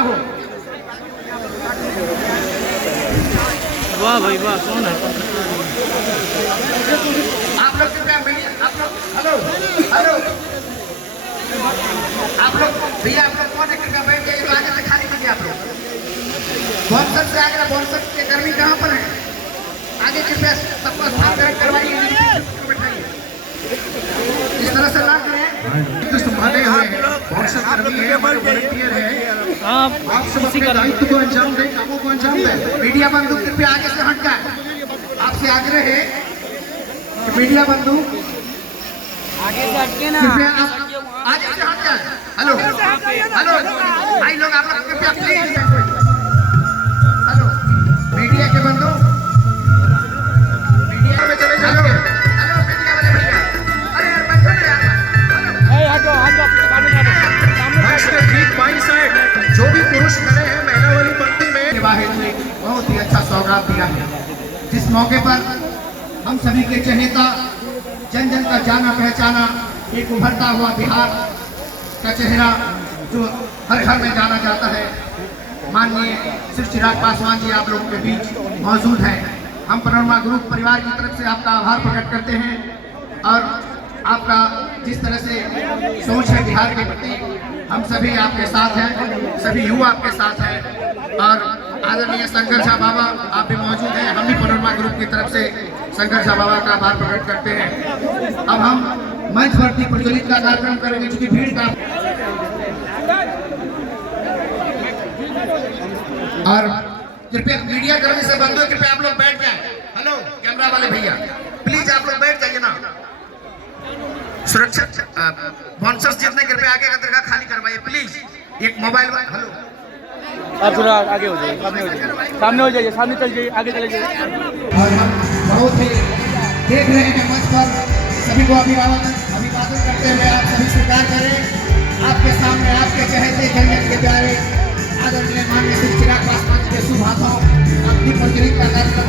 हो। वाह भाई वाह, कौन है? आप लोग कृपया आप लोग हेलो हेलो आप लोग भैया आप लोग कौन है? कृपया बैठ जाइए, तो आगे से खाली कीजिए आप लोग। बॉन्सर से आगे, बॉन्सर के कर्मी कहाँ पर है? आगे कृपया सबको स्थान ग्रहण करवाइए, बैठाइए। इस तरह से ना करें। जो संभाले हुए हैं बॉन्सर कर्मी है, हमारे वॉलंटियर है, आप सब अपने दायित्व को अंजाम दें, कामों को अंजाम दें। मीडिया बंधु कृपया आगे से हट जाए, आपसे आग्रह है कि मीडिया बंधु आगे से हटके ना, कृपया आप आगे से हट जाए। हेलो हेलो भाई लोग, आप लोग कृपया प्लीज, हेलो मीडिया के बंधु, मीडिया में चले जाओ। हेलो मीडिया वाले भैया, अरे यार बैठो ना यार। हेलो फर्स्ट ठीक बाई साइड जो भी पुरुष खड़े हैं महिला वाली पंक्ति में, विवाहित ने बहुत ही अच्छा सौगात दिया है, जिस मौके पर हम सभी के चहेता, जन जन का जाना पहचाना, एक उभरता हुआ बिहार का चेहरा जो हर घर में जाना जाता है, माननीय श्री चिराग पासवान जी आप लोगों के बीच मौजूद हैं। हम पनोरमा ग्रुप परिवार की तरफ से आपका आभार प्रकट करते हैं, और आपका जिस तरह से सोच है बिहार के प्रति, हम सभी आपके साथ हैं, सभी युवा आपके साथ हैं। और आदरणीय शंकर झा बाबा आप भी मौजूद हैं, हम भी पनोरमा ग्रुप की तरफ से शंकर झा बाबा का आभार प्रकट करते हैं। अब हम मंच पर दीप प्रज्वलित का कार्यक्रम करेंगे, क्योंकि भीड़ का, और कृपया मीडिया कर्मी से बंधु कृपया आप लोग बैठ जाए। हेलो कैमरा वाले भैया प्लीज आप लोग बैठ जाइए ना। सुरक्षा स्पॉन्सर्स जितने कृपया आगे का जगह खाली करवाइए प्लीज। एक मोबाइल, हेलो आप थोड़ा आगे हो जाइए, सामने हो जाइए, सामने हो जाइए, सामने चल जाइए, आगे चले जाइए। और हम बहुत ही देख रहे हैं मंच पर सभी को अभिवादन करते हुए आप सभी स्वीकार करें। आपके सामने आपके चहेते जन के प्यारे आदरणीय माननीय श्री चिराग पासवान जी के शुभ हाथों दीप प्रज्वलित का कार्यक्रम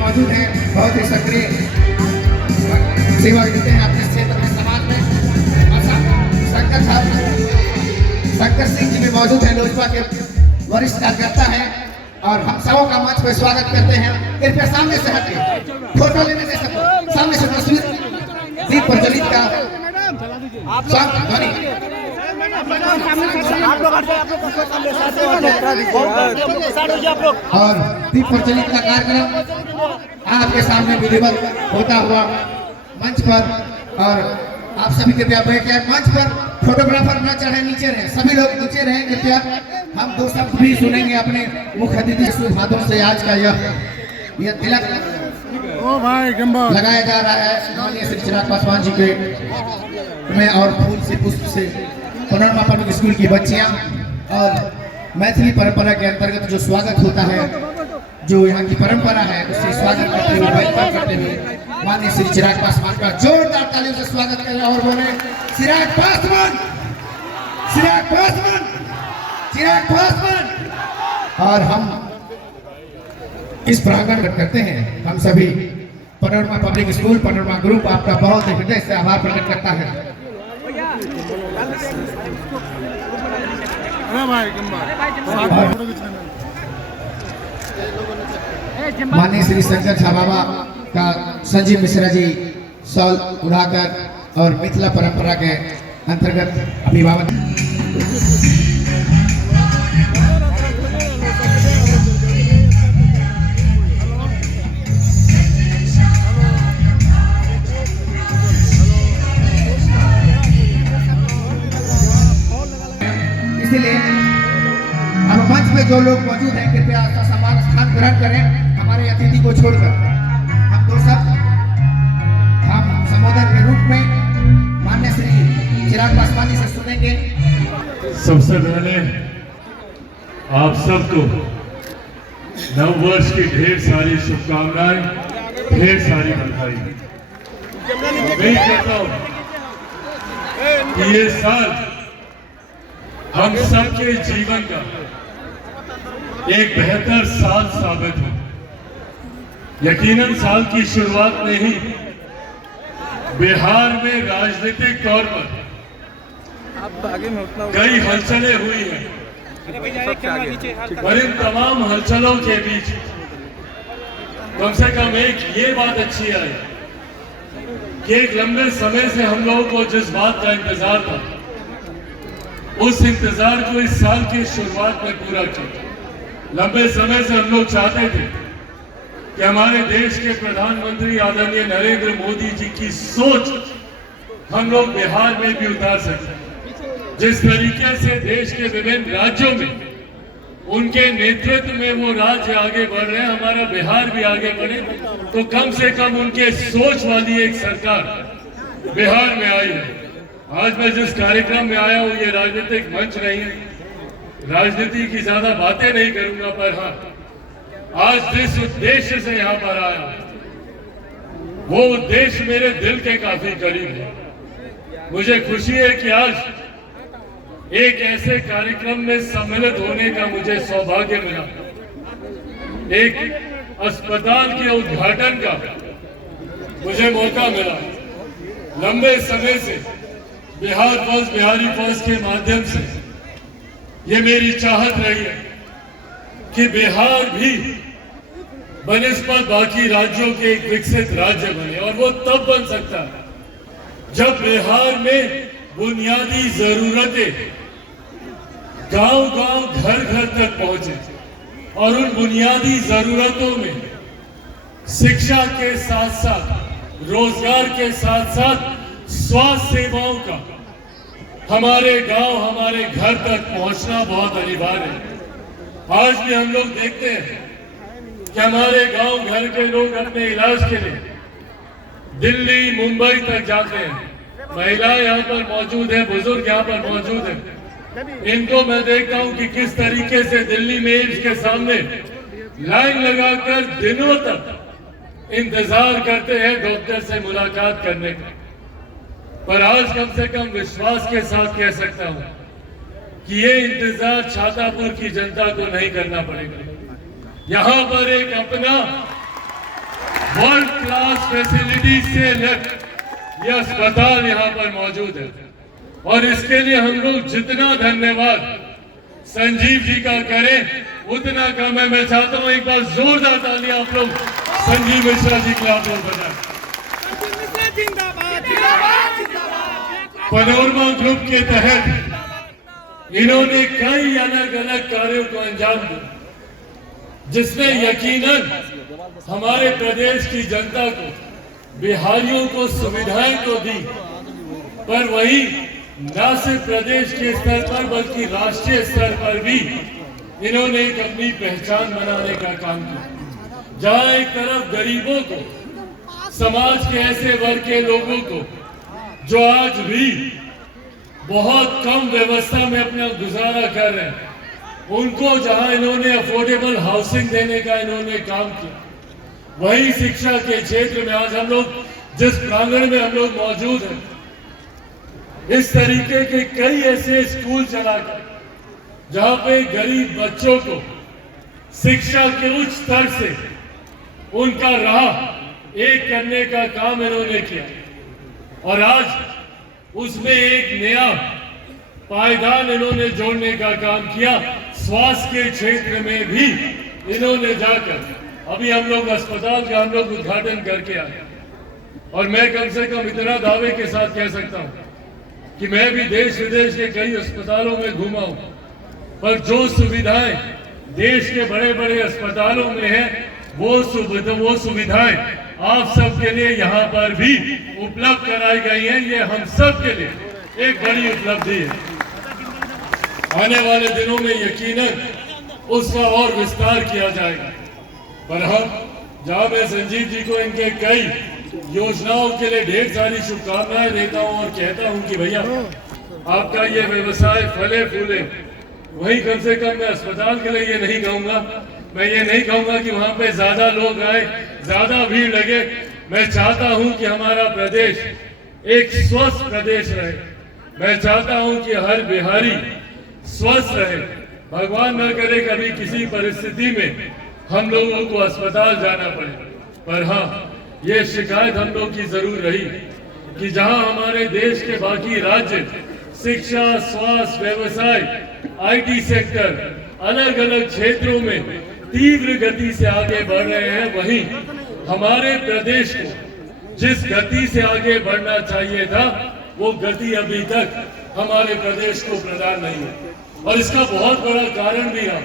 मौजूद है। बहुत ही सक्रिय सेवा देते हैं अपने क्षेत्र में, समाज में। शंकर सिंह जी भी मौजूद है, लोजपा के वरिष्ठ कार्यकर्ता हैं, और हम सबों का मंच पर स्वागत करते हैं। कृपया सामने से हटिए, फोटो लेने दे सबको, सामने से तस्वीर दीप प्रज्वलित का स्वागत ध्वनि। और दीप प्रज्वलित का कार्यक्रम आपके सामने विधिवत होता हुआ मंच पर, और आप सभी कृपया बैठ जाए। मंच पर फोटोग्राफर न चढ़े, नीचे रहे, सभी लोग नीचे रहें कृपया। हम दो शब्द भी सुनेंगे अपने मुख्य अतिथि शुभ हाथों से। आज का यह तिलक लगाया जा रहा है माननीय श्री चिराग पासवान जी के में, और फूल से पुष्प से पनोरमा पब्लिक स्कूल की बच्चियां, और मैथिली परंपरा के अंतर्गत जो स्वागत होता है, जो यहाँ की परंपरा है, उससे स्वागत करते हुए माननीय श्री चिराग पासवान का जोरदार तालियों से स्वागत करें और बोले चिराग पासवान, चिराग पासवान, चिराग पासवान। और हम इस प्रांगण में करते हैं, हम सभी panorama public school, panorama group आपका बहुत हृदय से आभार प्रकट करता है। माननीय श्री शंकर झा बाबा का संजीव मिश्रा जी शॉल उड़ाकर और मिथिला परंपरा के अंतर्गत अभिभावक इसलिए अब मंच में जो लोग मौजूद हैं कृपया समान स्थान ग्रहण करें हमारे अतिथि को छोड़कर। हम दो शब्द हम संबोधन के रूप में माननीय श्री चिराग पासवान जी से सुनेंगे। सबसे पहले आप सबको नव वर्ष की ढेर सारी शुभकामनाएं, ढेर सारी बधाई। मैं कहता हूं कि ये साल हम सबके जीवन का एक बेहतर साल साबित हो। यकीनन साल की शुरुआत में ही बिहार में राजनीतिक तौर पर अब आगे में उतना कई हलचलें हुई हैं, सबसे आगे और इन तमाम हलचलों के बीच कम से कम एक ये बात अच्छी आई कि एक लंबे समय से हम लोगों को जिस बात का इंतजार था, उस इंतजार को इस साल की शुरुआत में पूरा किया। लंबे समय से हम लोग चाहते थे कि हमारे देश के प्रधानमंत्री आदरणीय नरेंद्र मोदी जी की सोच हम लोग बिहार में भी उतार सकते। जिस तरीके से देश के विभिन्न राज्यों में उनके नेतृत्व में वो राज्य आगे बढ़ रहे हैं, हमारा बिहार भी आगे बढ़े, तो कम से कम उनके सोच वाली एक सरकार बिहार में आई है। आज मैं जिस कार्यक्रम में आया हूं, ये राजनीतिक मंच नहीं है, राजनीति की ज्यादा बातें नहीं करूंगा, पर हाँ, आज जिस उद्देश्य से यहाँ पर आया वो उद्देश्य मेरे दिल के काफी करीब है। मुझे खुशी है कि आज एक ऐसे कार्यक्रम में सम्मिलित होने का मुझे सौभाग्य मिला, एक अस्पताल के उद्घाटन का मुझे मौका मिला। लंबे समय से बिहार फर्स्ट, बिहारी फर्स्ट के माध्यम से ये मेरी चाहत रही है कि बिहार भी बनिस्बत बाकी राज्यों के एक विकसित राज्य बने, और वो तब बन सकता है जब बिहार में बुनियादी जरूरतें गांव-गांव, घर-घर तक पहुंचे, और उन बुनियादी जरूरतों में शिक्षा के साथ साथ, रोजगार के साथ साथ स्वास्थ्य सेवाओं का हमारे गांव, हमारे घर तक पहुंचना बहुत अनिवार्य है। आज भी हम लोग देखते हैं कि हमारे गांव घर के लोग अपने इलाज के लिए दिल्ली, मुंबई तक जाते हैं। महिलाएं यहाँ पर मौजूद है, बुजुर्ग यहाँ पर मौजूद है। इनको मैं देखता हूँ कि किस तरीके से दिल्ली में एम्स के सामने लाइन लगाकर दिनों तक इंतजार करते हैं डॉक्टर से मुलाकात करने का। पर आज कम से कम विश्वास के साथ कह सकता हूँ कि ये इंतजार छातापुर की जनता को नहीं करना पड़ेगा। यहाँ पर एक अपना वर्ल्ड क्लास फैसिलिटी से ये अस्पताल यहाँ पर मौजूद है, और इसके लिए हम लोग जितना धन्यवाद संजीव जी का करें उतना कम है। मैं चाहता हूँ एक बार जोरदार ताली आप लोग संजीव मिश्रा जी के आप लोग बजाएं। पनोरमा ग्रुप के तहत इन्होंने कई अलग अलग कार्यों को अंजाम दिया, जिसमें यकीनन हमारे प्रदेश की जनता को, बिहारियों को सुविधाएं तो दी, पर वही न सिर्फ प्रदेश के स्तर पर बल्कि राष्ट्रीय स्तर पर भी इन्होंने एक अपनी पहचान बनाने का काम किया। जहां एक तरफ गरीबों को, समाज के ऐसे वर्ग के लोगों को जो आज भी बहुत कम व्यवस्था में अपना गुजारा कर रहे हैं, उनको जहां इन्होंने अफोर्डेबल हाउसिंग देने का इन्होंने काम किया, वही शिक्षा के क्षेत्र में आज हम लोग जिस प्रांगण में हम लोग मौजूद हैं, इस तरीके के कई ऐसे स्कूल चलाकर जहां पे गरीब बच्चों को शिक्षा के उच्च स्तर से उनका राह एक करने का काम इन्होंने किया, और आज उसमें एक नया पायदान इन्होंने जोड़ने का काम किया। स्वास्थ्य के क्षेत्र में भी इन्होंने जाकर अभी हम लोग अस्पताल का हम लोग उद्घाटन करके आए, और मैं कम से कम इतना दावे के साथ कह सकता हूं कि मैं भी देश विदेश के कई अस्पतालों में घूमा हूं, पर जो सुविधाएं देश के बड़े बड़े अस्पतालों में है, वो सुविधाएं आप सबके लिए यहाँ पर भी उपलब्ध कराई गई हैं। ये हम सब के लिए एक बड़ी उपलब्धि है। आने वाले दिनों में यकीनन उसका और विस्तार किया जाएगा। पर हम जहां मैं संजीव जी को इनके कई योजनाओं के लिए ढेर सारी शुभकामनाएं देता हूं और कहता हूं कि भैया आपका ये व्यवसाय फले फूले, वही कम से कम मैं अस्पताल के लिए ये नहीं कहूंगा, मैं ये नहीं कहूंगा कि वहां पे ज्यादा लोग आए, ज्यादा भीड़ लगे। मैं चाहता हूं कि हमारा प्रदेश एक स्वस्थ प्रदेश रहे। मैं चाहता हूं कि हर बिहारी स्वस्थ रहे। भगवान न करे कभी किसी परिस्थिति में हम लोगों को अस्पताल जाना पड़े। पर हाँ, ये शिकायत हम लोग की जरूर रही कि जहां हमारे देश के बाकी राज्य शिक्षा, स्वास्थ्य, व्यवसाय, IT सेक्टर अलग अलग क्षेत्रों में तीव्र गति से आगे बढ़ रहे हैं, वहीं हमारे प्रदेश को जिस गति से आगे बढ़ना चाहिए था वो गति अभी तक हमारे प्रदेश को प्रदान नहीं है। और इसका बहुत बड़ा कारण भी रहा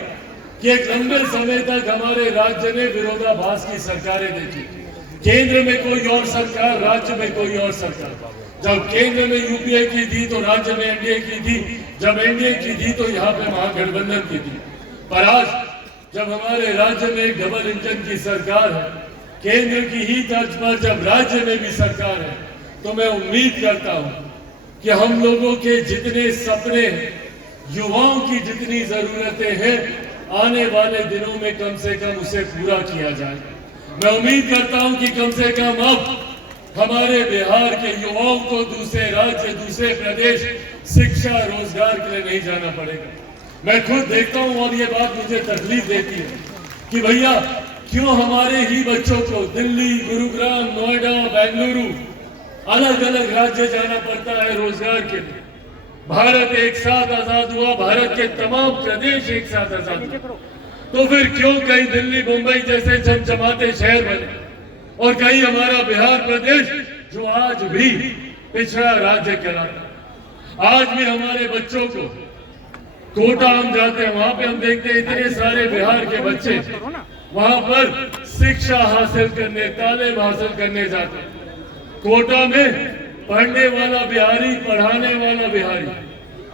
कि एक लंबे समय तक हमारे राज्य ने विरोधाभास की सरकारें देखी। केंद्र में कोई और सरकार, राज्य में कोई और सरकार। जब केंद्र में UPA की थी तो राज्य में NDA की थी, जब NDA की थी तो यहाँ पे महागठबंधन की थी। पर आज जब हमारे राज्य में एक डबल इंजन की सरकार है, केंद्र की ही तर्ज पर जब राज्य में भी सरकार है, तो मैं उम्मीद करता हूँ कि हम लोगों के जितने सपने हैं, युवाओं की जितनी जरूरतें हैं, आने वाले दिनों में कम से कम उसे पूरा किया जाए। मैं उम्मीद करता हूं कि कम से कम अब हमारे बिहार के युवाओं को दूसरे राज्य, दूसरे प्रदेश शिक्षा, रोजगार के लिए नहीं जाना पड़ेगा। मैं खुद देखता हूं और ये बात मुझे तकलीफ देती है कि भैया क्यों हमारे ही बच्चों को दिल्ली, गुरुग्राम, नोएडा, बेंगलुरु अलग अलग राज्य जाना पड़ता है रोजगार के लिए। भारत एक साथ आजाद हुआ, भारत के तमाम प्रदेश एक साथ आजाद हुए, तो फिर क्यों कहीं दिल्ली, मुंबई जैसे चमचमाते शहर बने और कहीं हमारा बिहार प्रदेश जो आज भी पिछड़ा राज्य कहलाता। आज भी हमारे बच्चों को कोटा हम जाते हैं, वहां पे हम देखते हैं इतने सारे बिहार के बच्चे वहां पर शिक्षा हासिल करने, तालीम हासिल करने जाते हैं। कोटा में पढ़ने वाला बिहारी, पढ़ाने वाला बिहारी,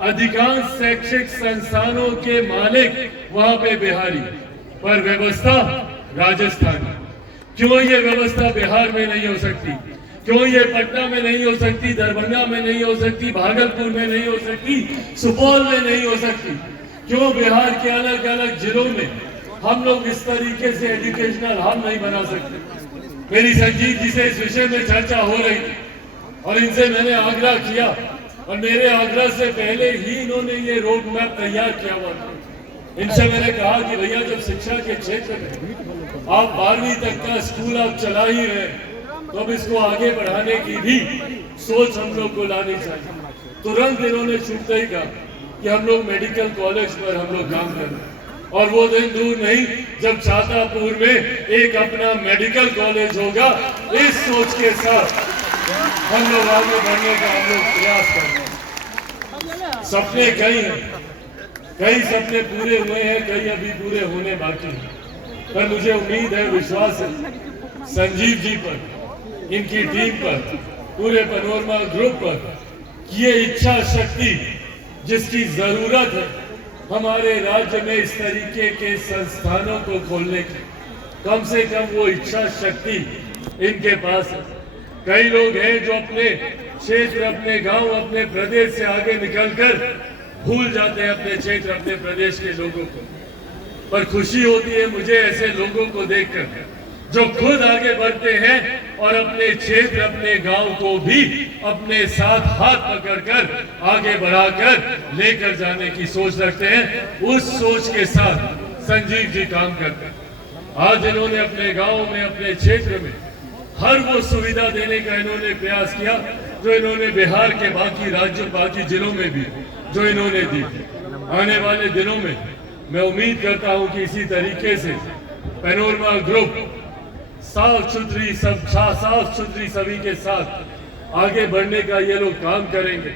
अधिकांश शैक्षिक संस्थानों के मालिक वहां पे बिहारी, पर व्यवस्था राजस्थान। क्यों ये व्यवस्था बिहार में नहीं हो सकती? क्यों ये पटना में नहीं हो सकती, दरभंगा में नहीं हो सकती, भागलपुर में नहीं हो सकती, सुपौल में नहीं हो सकती? क्यों बिहार के अलग अलग जिलों में हम लोग इस तरीके से एजुकेशनल हब नहीं बना सकते? मेरी संजीव जी से इस विषय में चर्चा हो रही थी और इनसे मैंने आग्रह किया और मेरे आग्रह से पहले ही इन्होंने ये रोड मैप तैयार किया हुआ था। इनसे मैंने कहा कि भैया जब शिक्षा के क्षेत्र में आप 12वीं तक का स्कूल आप चला ही रहे तो अब इसको आगे बढ़ाने की भी सोच हम लोग को लानी चाहिए। तुरंत इन्होंने छूटते ही कहा कि हम लोग मेडिकल कॉलेज पर हम लोग काम कर रहे हैं और वो दिन दूर नहीं जब छातापुर में एक अपना मेडिकल कॉलेज होगा। इस सोच के साथ हम लोग आगे बढ़ने का हम लोग प्रयास करें। सपने कई हैं, कई सपने पूरे हुए हैं, कई अभी पूरे होने बाकी हैं, पर मुझे उम्मीद है, विश्वास है संजीव जी पर, इनकी टीम पर, पूरे पैनोरमा ग्रुप पर कि ये इच्छा शक्ति जिसकी जरूरत है हमारे राज्य में इस तरीके के संस्थानों को खोलने की, कम से कम वो इच्छा शक्ति इनके पास है। कई लोग हैं जो अपने क्षेत्र, अपने गांव, अपने प्रदेश से आगे निकलकर भूल जाते हैं अपने क्षेत्र, अपने प्रदेश के लोगों को। पर खुशी होती है मुझे ऐसे लोगों को देखकर जो खुद आगे बढ़ते हैं और अपने क्षेत्र, अपने गांव को भी अपने साथ हाथ पकड़कर आगे बढ़ाकर लेकर जाने की सोच रखते हैं। उस सोच के साथ संजीव जी काम करते हैं। आज इन्होंने अपने गांव में, अपने क्षेत्र में हर वो सुविधा देने का इन्होंने प्रयास किया जो इन्होंने बिहार के बाकी राज्यों, बाकी जिलों में भी जो इन्होंने दी। आने वाले दिनों में मैं उम्मीद करता हूं कि इसी तरीके से पैनोरमा ग्रुप साफ सुथरी सभी के साथ आगे बढ़ने का ये लोग काम करेंगे।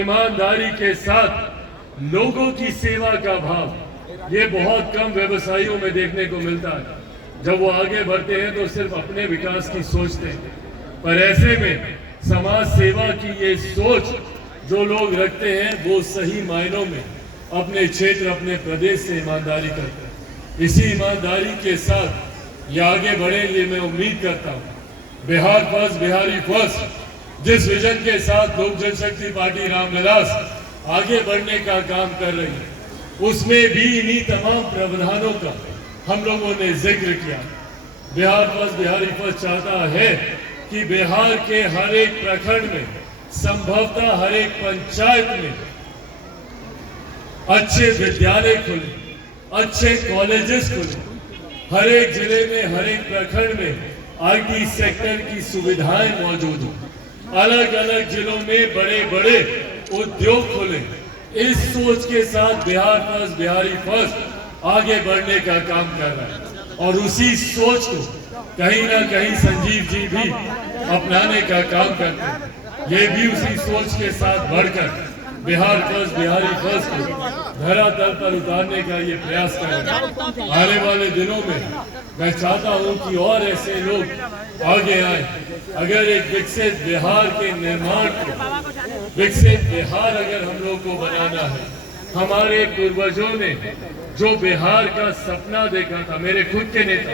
ईमानदारी के साथ लोगों की सेवा का भाव ये बहुत कम व्यवसायियों में देखने को मिलता है। जब वो आगे बढ़ते हैं तो सिर्फ अपने विकास की सोचते हैं, पर ऐसे में समाज सेवा की ये सोच जो लोग रखते हैं वो सही मायनों में अपने क्षेत्र, अपने प्रदेश से ईमानदारी करते हैं। इसी ईमानदारी के साथ ये आगे बढ़ेंगे। मैं उम्मीद करता हूँ बिहार फर्स्ट, बिहारी फर्स्ट जिस विजन के साथ लोक जनशक्ति पार्टी रामविलास आगे बढ़ने का काम कर रही है उसमें भी इन्हीं तमाम प्रावधानों का हम लोगों ने जिक्र किया। बिहार फर्स्ट, बिहारी फर्स्ट चाहता है कि बिहार के हर एक प्रखंड में, संभवतः हर एक पंचायत में अच्छे विद्यालय खुले, अच्छे कॉलेजेस खुले, हर एक जिले में, हर एक प्रखंड में IT सेक्टर की सुविधाएं मौजूद हो। अलग अलग जिलों में बड़े बड़े उद्योग खोले। इस सोच के साथ बिहार फर्स्ट, बिहारी फर्स्ट आगे बढ़ने का काम कर रहा है और उसी सोच को कहीं ना कहीं संजीव जी भी अपनाने का काम करते हैं। ये भी उसी सोच के साथ बढ़कर बिहार फर्स्ट, बिहारी फर्स्ट को धरातल पर उतारने का ये प्रयास करें। आने वाले दिनों में मैं चाहता हूं कि और ऐसे लोग आगे आए। अगर एक विकसित बिहार के निर्माण को, विकसित बिहार अगर हम लोग को बनाना है, हमारे पूर्वजों ने जो बिहार का सपना देखा था, मेरे खुद के नेता,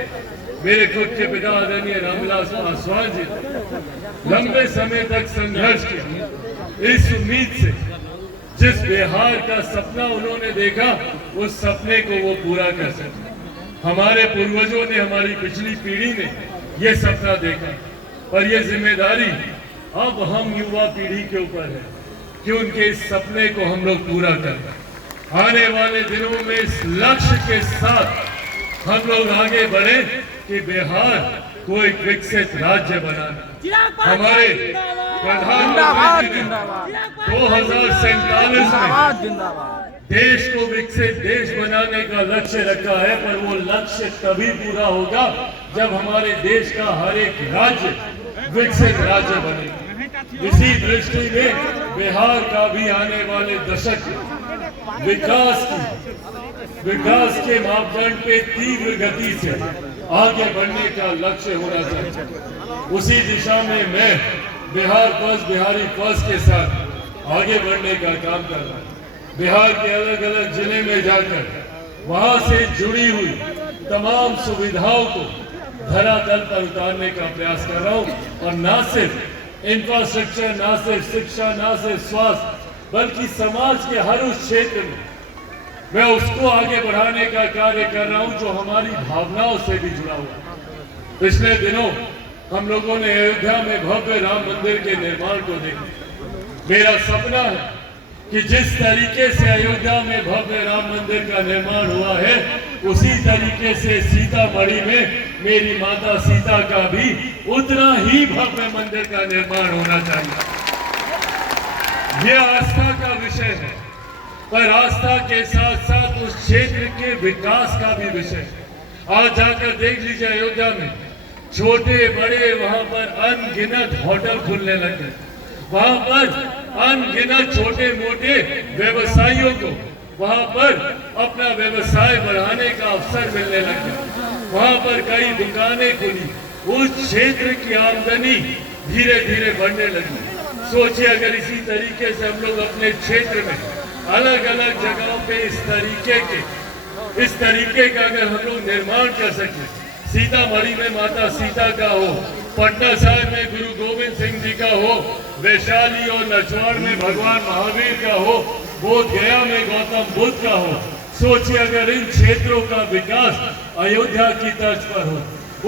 मेरे खुद के पिता आदरणीय रामविलास पासवान जी लंबे समय तक संघर्ष किया इस उम्मीद से, जिस बिहार का सपना उन्होंने देखा उस सपने को वो पूरा कर सके। हमारे पूर्वजों ने, हमारी पिछली पीढ़ी ने ये सपना देखा, पर ये जिम्मेदारी अब हम युवा पीढ़ी के ऊपर है कि उनके इस सपने को हम लोग पूरा करें। आने वाले दिनों में इस लक्ष्य के साथ हम लोग आगे बढ़े कि बिहार को एक विकसित राज्य बनाना। हमारे प्रधानमंत्री ने 2047 में देश को विकसित देश बनाने का लक्ष्य रखा है, पर वो लक्ष्य तभी पूरा होगा जब हमारे देश का हर एक राज्य विकसित राज्य बनेगा। इसी दृष्टि में बिहार का भी आने वाले दशक विकास के मापदंड पे तीव्र गति से आगे बढ़ने का लक्ष्य होना चाहिए। उसी दिशा में मैं बिहार फर्स्ट, बिहारी फर्स्ट के साथ आगे बढ़ने का काम कर रहा हूँ। बिहार के अलग अलग जिले में जाकर वहां से जुड़ी हुई तमाम सुविधाओं को धरातल पर उतारने का प्रयास कर रहा हूँ और न सिर्फ इंफ्रास्ट्रक्चर, ना सिर्फ शिक्षा, ना सिर्फ स्वास्थ्य, बल्कि समाज के हर उस क्षेत्र में मैं उसको आगे बढ़ाने का कार्य कर रहा हूं जो हमारी भावनाओं से भी जुड़ा हुआ। पिछले दिनों हम लोगों ने अयोध्या में भव्य राम मंदिर के निर्माण को देखा। मेरा सपना है कि जिस तरीके से अयोध्या में भव्य राम मंदिर का निर्माण हुआ है, उसी तरीके से सीतामढ़ी में मेरी माता सीता का भी उतना ही भव्य मंदिर का निर्माण होना चाहिए। यह आस्था का विषय है, पर आस्था के साथ साथ उस क्षेत्र के विकास का भी विषय है। आज जाकर देख लीजिए, अयोध्या में छोटे बड़े वहां पर अनगिनत होटल खुलने लगे। वहां पर अनगिनत छोटे मोटे व्यवसायियों को वहां पर अपना व्यवसाय बढ़ाने का अवसर मिलने लगा। वहां पर कई दुकानें खुली, उस क्षेत्र की आमदनी धीरे धीरे बढ़ने लगी। सोचिए, अगर इसी तरीके से हम लोग अपने क्षेत्र में अलग अलग जगहों पे इस तरीके का अगर हम लोग निर्माण कर सके, सीतामढ़ी में माता सीता का हो, पटना साहिब में गुरु गोविंद सिंह जी का हो, वैशाली और नचवाड़ में भगवान महावीर का हो, बोध गया में गौतम बुद्ध का हो। सोचिए, अगर इन क्षेत्रों का विकास अयोध्या की तर्ज पर हो,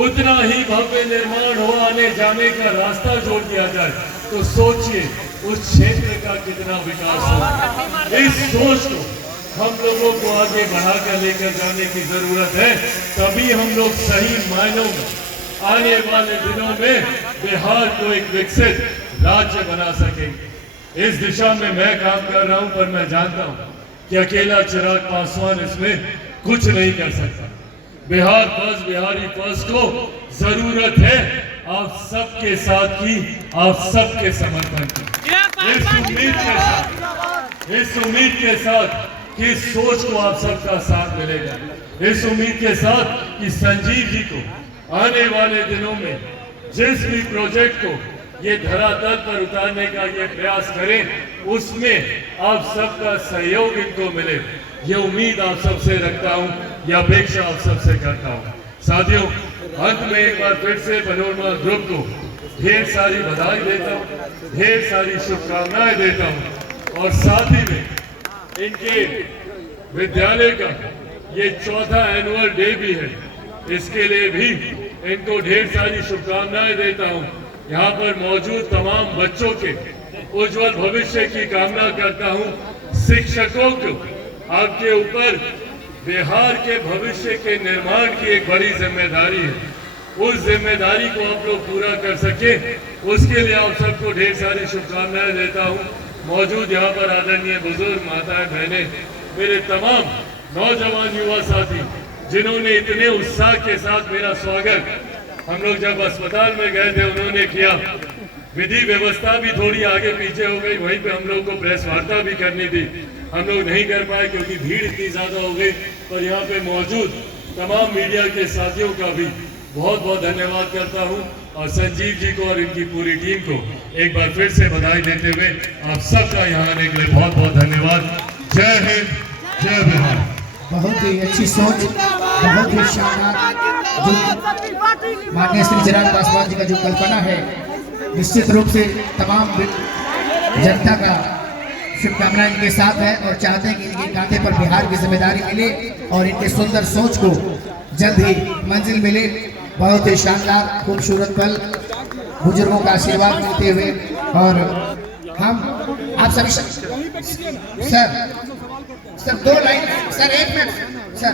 उतना ही भव्य निर्माण हो, आने जाने का रास्ता जोड़ दिया जाए, तो सोचिए उस क्षेत्र का कितना विकास हो। इस सोच को हम लोगों को आगे बढ़ाकर लेकर जाने की जरूरत है, तभी हम लोग सही मायनों में आने वाले दिनों में बिहार को एक विकसित राज्य बना सकेंगे। इस दिशा में मैं काम कर रहा हूं, पर मैं जानता हूं कि अकेला चिराग पासवान इसमें कुछ नहीं कर सकता। बिहार फर्स्ट, बिहारी फर्स्ट को जरूरत है आप सबके साथ की, आप सबके समर्थन की। इस उम्मीद के साथ कि इस सोच को आप सबका साथ मिलेगा, इस उम्मीद के साथ कि संजीव जी को आने वाले दिनों में जिस भी प्रोजेक्ट को ये धरातल पर उतारने का ये प्रयास करें, उसमें आप सबका सहयोग इनको मिले, ये उम्मीद आप सबसे रखता हूं, ये अपेक्षा आप सबसे करता हूं। साथियों, अंत में एक बार फिर से मनोरमा ग्रुप को ढेर सारी बधाई देता हूं, ढेर सारी शुभकामनाएं देता हूं और साथ ही में इनके विद्यालय का ये 4था एनुअल डे भी है, इसके लिए भी इनको ढेर सारी शुभकामनाएं देता हूं। यहाँ पर मौजूद तमाम बच्चों के उज्जवल भविष्य की कामना करता हूं। शिक्षकों को आपके ऊपर बिहार के भविष्य के निर्माण की एक बड़ी जिम्मेदारी है, उस जिम्मेदारी को आप लोग पूरा कर सके, उसके लिए आप सबको ढेर सारी शुभकामनाएं देता हूं। मौजूद यहाँ पर आदरणीय बुजुर्ग माताएं बहनें, मेरे तमाम नौजवान युवा साथी जिन्होंने इतने उत्साह के साथ मेरा स्वागत हम लोग जब अस्पताल में गए थे उन्होंने किया। विधि व्यवस्था भी थोड़ी आगे पीछे हो गई, वहीं पे हम लोग को प्रेस वार्ता भी करनी थी, हम लोग नहीं कर पाए क्योंकि भीड़ इतनी ज्यादा हो गई। पर यहाँ पे मौजूद तमाम मीडिया के साथियों का भी बहुत बहुत धन्यवाद करता हूँ और संजीव जी को और इनकी पूरी टीम को एक बार फिर से बधाई देते हुए आप सबका यहाँ आने के लिए बहुत बहुत धन्यवाद। जय हिंद, जय बिहार। बहुत ही अच्छी सोच, बहुत ही शानदार जो माननीय श्री चिराग पासवान जी का जो कल्पना है, निश्चित रूप से तमाम जनता का शुभकामनाएं इनके साथ है और चाहते हैं कि इनके कांधे पर बिहार की जिम्मेदारी मिले और इनके सुंदर सोच को जल्द ही मंजिल मिले। बहुत ही शानदार खूबसूरत पल, बुजुर्गों का आशीर्वाद मिलते हुए और हम आप सभी sir 2 line sir 1 minute sir